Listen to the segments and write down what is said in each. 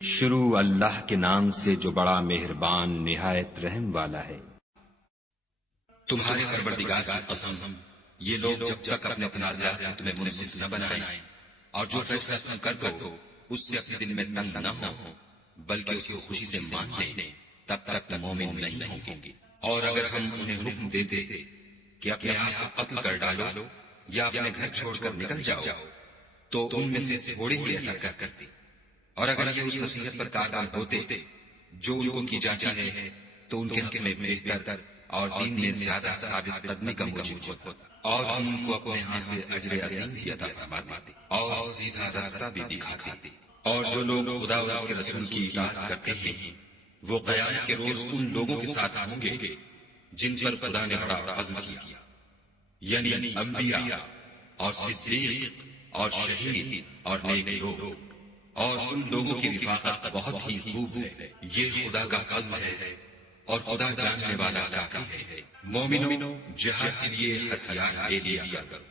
شروع اللہ کے نام سے جو بڑا مہربان نہایت رحم والا ہے۔ تمہارے پروردگار کی قسم، یہ لوگ جب تک اپنے تنازعات میں تمہیں منصف نہ بنائیں اور جو فیصلہ تم کر دو اس سے اپنے دل میں تنگ نہ ہو بلکہ اس کو خوشی سے مان لیں، تب تک مومن نہیں ہوں گے۔ اور اگر ہم انہیں حکم دیتے کہ اپنے آپ کو قتل کر ڈالو یا اپنے گھر چھوڑ کر نکل جاؤ تو ان میں سے تھوڑے ہی ایسا کرتے، اور اگر یہ اس نصیحت پر کاربان ہوتے جو ان کو کی جاتی ہے تو ان کے حق میں بہتر اور دین میں زیادہ ثابت قدمی کا موجب ہوتا، اور ہم ان کو اپنے ہاں سے اجر عظیم بھی عطا فرماتے اور سیدھا راستہ بھی دکھاتے۔ اور جو لوگ خدا اور اس کے رسول کی اطاعت کرتے ہیں وہ قیامت کے روز ان لوگوں کے ساتھ ہوں گے جن پر خدا نے بڑا فضل کیا، یعنی انبیاء اور صدیق اور شہید اور نیک لوگ، اور ان لوگوں کی رفاقت بہت ہی خوب ہے۔ یہ خدا کا فضل ہے اور خدا جاننے والا کافی ہے۔ مومنوں، جہاد کے لیے ہتھیار لے لیا کرو،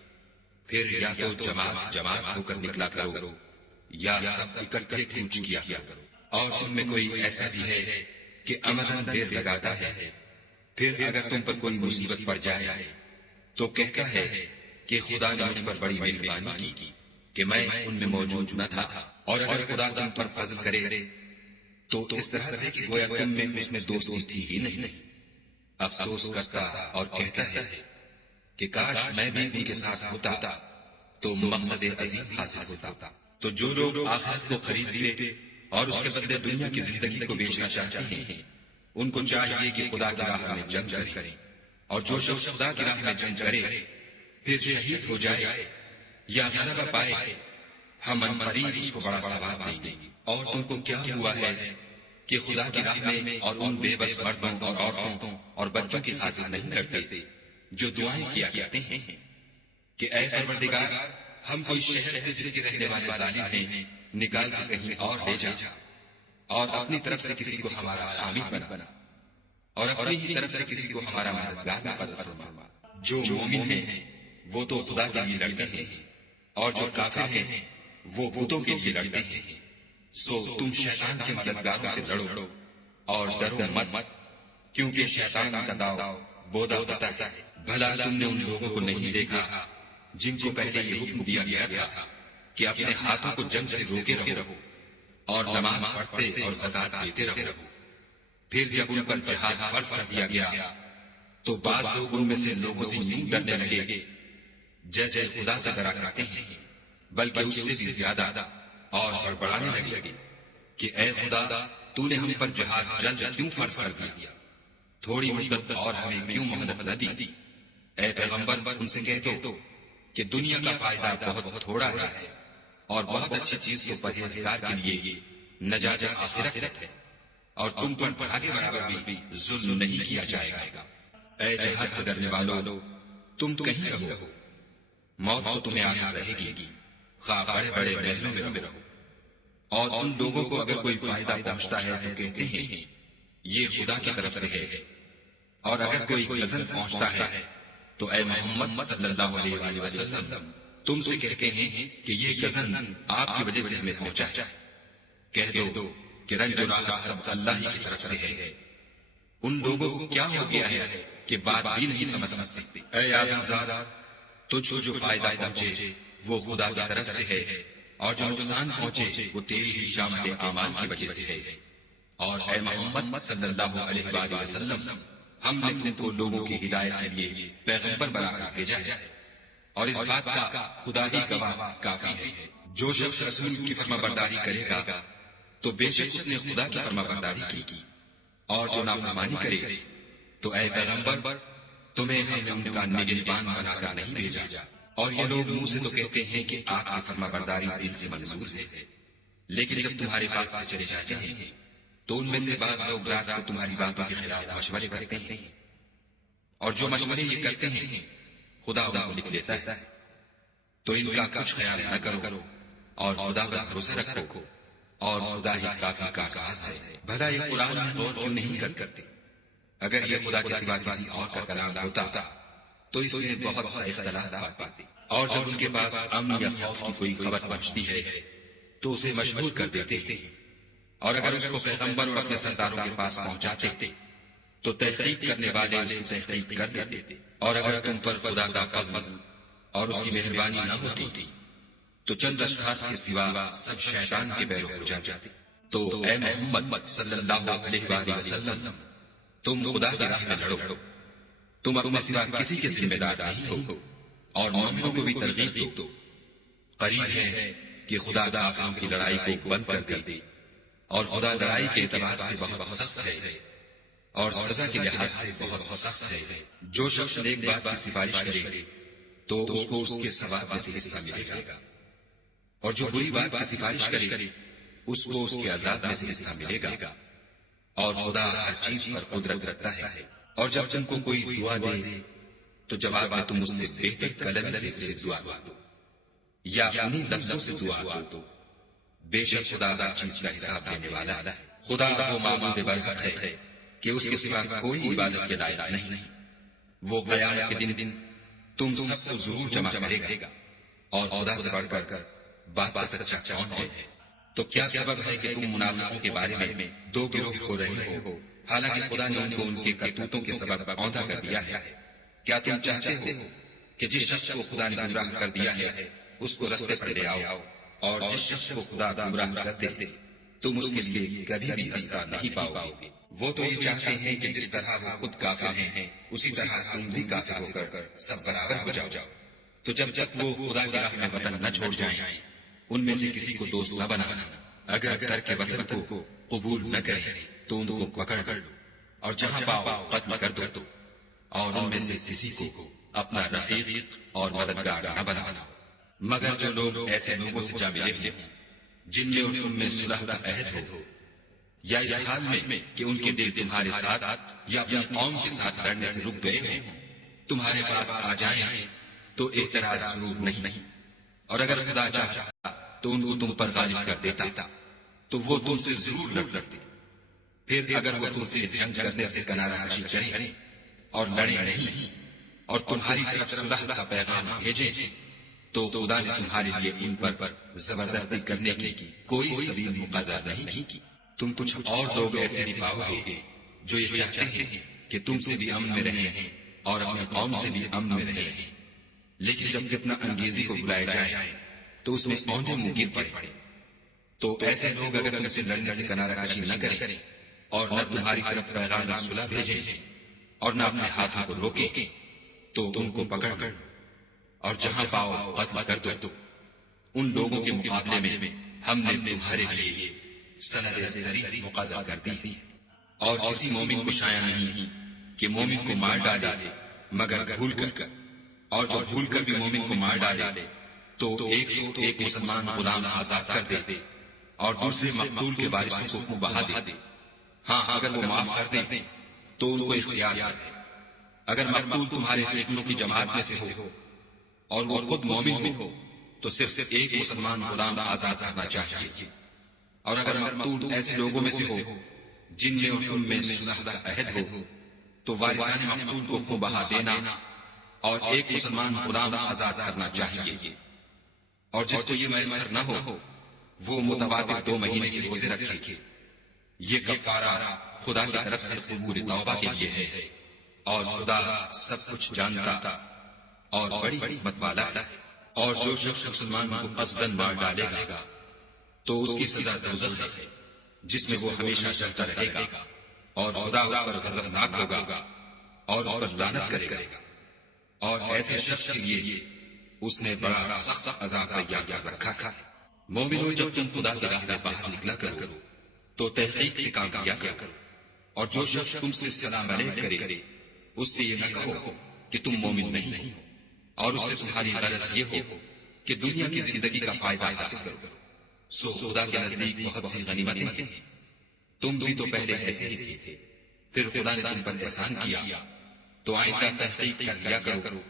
پھر یا تو جماعت جماعت ہو کر نکلا کرو یا سب اکٹھے کوچ کیا کرو۔ اور تم میں کوئی ایسا بھی ہے کہ عملاً دیر لگاتا ہے، پھر اگر تم پر کوئی مصیبت پڑ جائے تو کہتا ہے کہ خدا نے مجھ پر بڑی مہربانی کی کہ میں ان میں موجود نہ تھا۔ اور اگر خدا تم پر فضل کرے تو اس طرح سے کہ گویا تم میں اس میں دوستی تھی ہی نہیں، افسوس کرتا اور کہتا ہے کہ کاش میں بھی ان کے ساتھ ہوتا تو مقصد عظیم حاصل ہوتا۔ تو جو لوگ آخرت کو خرید لیتے اور اس کے بدلے دنیا کی زندگی کو بیچنا چاہتے ہیں ان کو چاہیے کہ خدا کی راہ میں جنگ کریں، اور جو شخص خدا کی راہ میں جنگ کرے پھر شہید ہو جائے یا غلبہ پائے ہم قریب اس کو بڑا ثواب دیں گے۔ اور تم کو کیا ہوا ہے کہ خدا کی راہ میں اور ان بے بس مردوں اور عورتوں اور بچوں کی خاطر نہیں لڑتے جو دعائیں کیا کرتے ہیں کہ اے پروردگار ہم کوئی شہر سے جس کے رہنے والے ظالم ہیں نکال کے کہیں اور لے جا، اور اپنی طرف سے کسی کو ہمارا حامی بنا اور اپنی ہی طرف سے کسی کو ہمارا مددگار مقرر فرما۔ جو مومن ہیں وہ تو خدا کے لیے لڑتے ہیں اور جو کافر ہیں وہ بتوں کے لیے لڑتے ہیں، سو تم شیطان کے مددگاروں سے لڑو اور ڈرو مت، کیونکہ شیطان کا داؤ بودا ہوتا ہے۔ بھلا تم نے ان لوگوں کو نہیں دیکھا جن کو پہلے یہ حکم دیا گیا تھا کہ اپنے ہاتھوں کو جنگ سے روکے رہو اور نماز پڑھتے اور زکات دیتے رہو، پھر جب ان پر جہاد فرض کر دیا گیا تو بعض لوگ ان میں سے لوگوں سے یوں ڈرنے لگے جیسے خدا سے ڈرا کرتے ہیں، بلکہ اس سے بھی زیادہ اور بڑبڑانے لگے کہ اے خدا تو نے ہم پر جہاد جلد کیوں فرض کر دیا، تھوڑی مدت اور ہمیں کیوں مہلت نہ دی۔ اے پیغمبر ان سے کہہ دو کہ دنیا کا فائدہ بہت تھوڑا ہے اور بہت اچھی چیز کو پرہیزگار کے لیے نجات آخرت ہے، اور تم پر بھاگے برابر بھی ظلم نہیں کیا جائے گا۔ اے جہاد سے ڈرنے والو تم کہیں رہو، موت تو تمہیں آنا رہے گی، خواہ بڑے بڑے محلوں میں رہو۔ اور ان لوگوں کو اگر کوئی فائدہ پہنچتا ہے تو کہتے ہیں یہ خدا کی طرف سے ہے، اور اگر کوئی غضب پہنچتا ہے تو اے محمد صلی اللہ علیہ وآلہ وسلم تم سے کہتے ہیں کہ یہ غضب آپ کی وجہ سے ہمیں پہنچا ہے، کہہ دو کہ رنج و راحت سب اللہ ہی کی طرف سے ہے۔ ان لوگوں کو کیا ہو گیا ہے کہ بات بھی نہیں سمجھ سکتے۔ اے آدم زاد تجھ کو جو فائدہ پہنچے وہ خدا کی طرف سے ہے، اور جو نقصان پہنچے وہ تیری ہی شامت اعمال کی وجہ سے ہے۔ اور اے محمد صلی اللہ علیہ وآلہ وسلم ہم نے تم کو لوگوں کی ہدایت کے لیے پیغمبر بنا کر بھیجا ہے، اور اس بات کا خدا ہی گواہ کافی ہے۔ جو شخص رسول کی فرما برداری کرے گا تو بے شک اس نے خدا کی فرما برداری کی، اور جو نافرمانی کرے تو اے پیغمبر تمہیں ہم نے ان کا نگہبان بنا کر نہیں بھیجا۔ اور یہ لوگ منہ سے تو کہتے ہیں کہ آپ کی فرما برداری دل سے منظور ہے، لیکن جب تمہارے پاس سے چلے جاتے ہیں تو ان میں سے بعض لوگ رات کو تمہاری باتوں کے خلاف مشورے کرتے ہیں، اور جو مشورے یہ کرتے ہیں خدا ان کو لکھ لیتا ہے۔ تو ان کا کچھ خیال نہ کرو اور خدا پر بھروسہ رکھو، اور خدا ہی کافی کارساز ہے۔ بھلا یہ قرآن میں غور کیوں نہیں کرتے؟ اگر یہ خدا کے سوا کسی اور کا کلام ہوتا تو اس میں بہت سا اختلاف پاتے، اور جب ان کے پاس امن یا خوف کی کوئی خبر پہنچتی ہے تو اسے مشہور کر دیتے ہیں، اور اگر اس کو پیغمبر اور اپنے سرداروں کے پاس پہنچاتے تو تحقیق کرنے والے اس کی تحقیق کر لیتے، اور اگر تم پر خدا کا فضل اور اس کی مہربانی نہ ہوتی تو چند اشخاص کے سوا سب شیطان کے پیرو ہو جاتے۔ تو اے محمد صلی اللہ علیہ وآلہ وسلم، تم خدا کی راہ میں لڑو، تم اپنے سوا کسی کے ذمہ دار نہیں ہو، اور مومنوں کو بھی ترغیب دو۔ قریب ہے کہ خدا کافروں کی لڑائی کو بند کر دے، اور خدا لڑائی کے اعتبار سے بہت سخت ہے اور سزا کے لحاظ سے بہت سخت ہے۔ جو شخص نیک بات کی سفارش کرے تو اس کو اس کے ثواب میں سے حصہ ملے گا، اور جو بری بات کی سفارش کرے اس کو اس کے عذاب میں سے حصہ ملے گا، اور خدا ہر چیز پر قدرت رکھتا ہے۔ اور جب تم کو کوئی دعا دے تو جواب میں تم اس سے بہتر کلمے سے دعا دو یا انہی لفظوں سے دعا دو، بے شک خدا ہر چیز کا حساب دینے والا ہے۔ خدا وہ معبود برحق ہے کہ اس کے سوا کوئی عبادت کے لائق نہیں۔ وہ قیامت کے دن تم سب کو ضرور جمع کرے گا، اور خدا سے بڑھ کر بات کا سچا کون ہے؟ تو کیا سبب ہے کہ تم منافقوں کے بارے میں دو گروہ ہو رہے ہو، حالانکہ خدا نے ان کو ان کے کرتوتوں کے سبب عہدہ کر دیا ہے؟ کیا تم چاہتے ہو کہ جس شخص کو خدا نے گمراہ کر دیا ہے اس کو رستے پر لے آؤ، اور جس شخص کو خدا گمراہ کر دے تم اس کے لیے کبھی بھی رستہ نہیں پاؤ گے؟ وہ تو یہ چاہتے ہیں کہ جس طرح وہ خود کافر ہیں اسی طرح تم بھی کافر ہو کر سب برابر ہو جاؤ۔ تو جب تک وہ خدا کی راہ میں وطن نہ چھوڑ جائیں ان میں سے کسی کو دوست نہ بنانا۔ اگر ترک وطن کو قبول نہ کریں تو ان کو پکڑ لو اور جہاں پاؤ قتل کر دو، اور ان میں سے کسی کو اپنا رفیق اور مددگار نہ بنانا، مگر جو لوگ ایسے لوگوں سے جا ملے ہوں جن میں اور تم میں صلح کا عہد ہو، یا اس حال میں کہ ان کے دل تمہارے ساتھ یا اپنی قوم کے ساتھ لڑنے سے رک گئے ہوں، تمہارے پاس آ جائیں تو اعتراض ضرور نہیں، اور اگر خدا چاہتا تو ان کو تم پر غالب کر دیتا تو وہ تم سے ضرور لڑتے۔ پھر اگر وہ تم سے جنگ کرنے سے کنارہ کشی کریں اور لڑیں نہیں اور تمہاری طرف صلح کا پیغام بھیجیں تو خدا نے تمہارے لیے ان پر زبردستی کرنے کی کوئی سبیل مقرر نہیں کی۔ تم کچھ اور لوگ ایسے بھی پاؤ گے جو یہ چاہتے ہیں کہ تم سے بھی امن میں رہیں اور اپنی قوم سے بھی امن میں رہیں، لیکن جب فتنہ انگیزی کو بلایا جائے تو اس میں اوندھے منہ گر پڑے۔ تو ایسے لوگ اگر تم سے لڑنے سے کنارہ کشی نہ کریں اور نہ تمہاری طرف پیغام صلح بھیجیں اور نہ اپنے ہاتھوں کو روکیں تو ان کو پکڑ لو اور جہاں پاؤ قتل کر دو۔ ان لوگوں کے مقابلے میں ہم نے تمہارے لیے سند سری مقرر کر دی ہے، اور کسی مومن کو شایع نہیں کہ مومن کو مار ڈالے مگر بھول کر، اور جو بھول کر بھی مومن کو مار ڈالے تو ایک مسلمان غلام آزاد کر دے اور دوسرے مقتول کے وارثوں کو خون بہا دے۔ ہاں اگر وہ معاف کر دیں تو ان کو اختیار ہے۔ اگر مقتول تمہارے دشمنوں کی جماعت میں سے ہو اور وہ خود مومن ہو تو صرف ایک مسلمان غلام آزاد کرنا چاہیے، اور اگر مقتول ایسے لوگوں میں سے ہو جن میں اور تم میں صلح کا عہد ہو تو وارثان مقتول کو خون بہا دینا اور ایک مسلمان غلام آزاد کرنا چاہیے، اور جس کو یہ میسر نہ ہو وہ متواتر 2 مہینے کے روزے رکھے۔ یہ کفارہ خدا کی طرف سے قبول توبہ کے لیے ہے، اور خدا سب کچھ جانتا اور بڑی حکمت والا ہے۔ اور جو شخص مسلمان کو قصداً مار ڈالے گا تو اس کی سزا دوزخ ہے جس میں وہ ہمیشہ جلتا رہے گا، اور خدا اس پر غضبناک ہوگا اور اس پر لعنت کرے گا، اور ایسے شخص کے لیے اس نے بڑا سخت عذاب تیار کر رکھا ہے۔ مومنوں، جب تم خدا کی راہ میں باہر نکلا کرو تو تحقیق سے کام کیا کرو، اور جو شخص تم سے سلام علیک کرے اس سے یہ نہ کہو کہ تم مومن نہیں ہو، اور اس سے تمہاری غرض یہ ہو کہ دنیا کی زندگی کا فائدہ حاصل کرو۔ سو خدا کے نزدیک بہت سی غنیمتیں ہیں، تم بھی تو پہلے ایسے ہی تھے، پھر خدا نے تم پر احسان کیا، تو آئندہ تحقیق کر لیا کرو،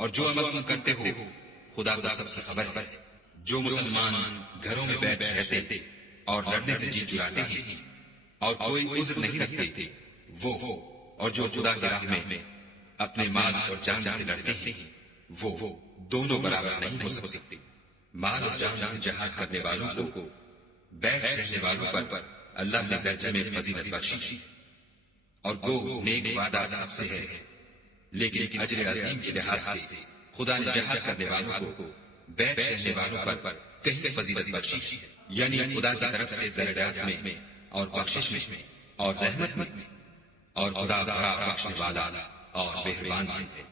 اور جو عمل تم کرتے ہو خدا کو سب سے خبر ہے۔ جو مسلمان گھروں میں بیٹھ رہتے اور لڑنے سے جی چراتے ہیں اور کوئی عذر نہیں رکھتے وہ اور جو خدا کی راہ میں اپنے مال اور جان سے لڑتے ہیں وہ دونوں برابر نہیں ہو سکتے۔ مال اور جان سے جہاد کرنے والوں کو بیٹھ رہنے والوں پر اللہ نے درجے میں فضیلت بخشی اور گو نیک وعدہ سب سے ہے، لیکن اجر عظیم کے لحاظ سے خدا نے جہاد کرنے والوں کو بیت رہنے والوں پر کہیں فضیلت بخشی، یعنی خدا کی طرف سے درجات میں اور بخشش میں اور رحمت میں، اور خدا بڑا بخشنے والا اور مہربان ہے۔